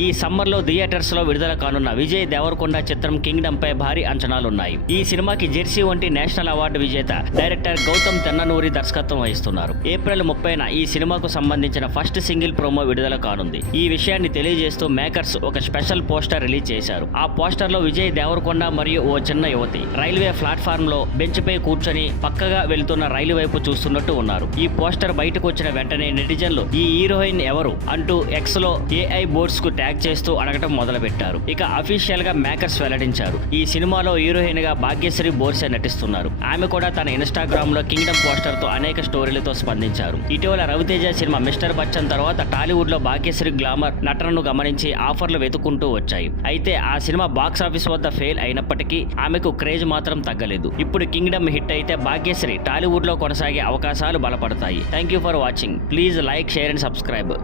ఈ సమ్మర్ లో థియేటర్స్ లో విడుదల కానున్న విజయ్ దేవరకొండ చిత్రం కింగ్డమ్ పై భారీ అంచనాలున్నాయి. ఈ సినిమాకి జెర్సీ వంటి నేషనల్ అవార్డు విజేత డైరెక్టర్ గౌతమ్ తెన్ననూరి దర్శకత్వం వహిస్తున్నారు. ఏప్రిల్ 30న ఈ సినిమాకు సంబంధించిన ఫస్ట్ సింగిల్ ప్రోమో విడుదల కానుంది. ఈ విషయాన్ని తెలియజేస్తూ మేకర్స్ ఒక స్పెషల్ పోస్టర్ రిలీజ్ చేశారు. ఆ పోస్టర్ లో విజయ్ దేవరకొండ మరియు ఓ చిన్న యువతి రైల్వే ప్లాట్ఫామ్ లో బెంచ్ పై కూర్చొని పక్కగా వెళ్తున్న రైలు వైపు చూస్తున్నట్టు ఉన్నారు. ఈ పోస్టర్ బయటకు వచ్చిన వెంటనే నెటిజన్లు ఈ హీరోయిన్ ఎవరు అంటూ ఎక్స్ లో ఏఐ బోర్డ్స్ కు ట్యాగ్ చేస్తూ అడగటం మొదలుపెట్టారు. ఇక అఫీషియల్ గా మేకర్స్ వెల్లడించారు. ఈ సినిమాలో హీరోయిన్ గా భాగ్యశ్రీ బోర్సే నటిస్తున్నారు. ఆమె కూడా తన ఇన్స్టాగ్రామ్ లో కింగ్డమ్ పోస్టర్ తో అనేక స్టోరీలతో స్పందించారు. ఇటీవల రవితేజ సినిమా మిస్టర్ బచ్చన్ తర్వాత టాలీవుడ్ లో భాగ్యశ్రీ గ్లామర్ నటనను గమనించి ఆఫర్లు వెతుక్కుంటూ వచ్చాయి. అయితే ఆ సినిమా బాక్స్ ఆఫీస్ వద్ద ఫెయిల్ అయినప్పటికీ ఆమెకు క్రేజ్ మాత్రం తగ్గలేదు. ఇప్పుడు కింగ్డమ్ హిట్ అయితే భాగ్యశ్రీ టాలీవుడ్ లో కొనసాగే అవకాశాలు బలపడతాయి. Thank you for watching. Please like, share and subscribe.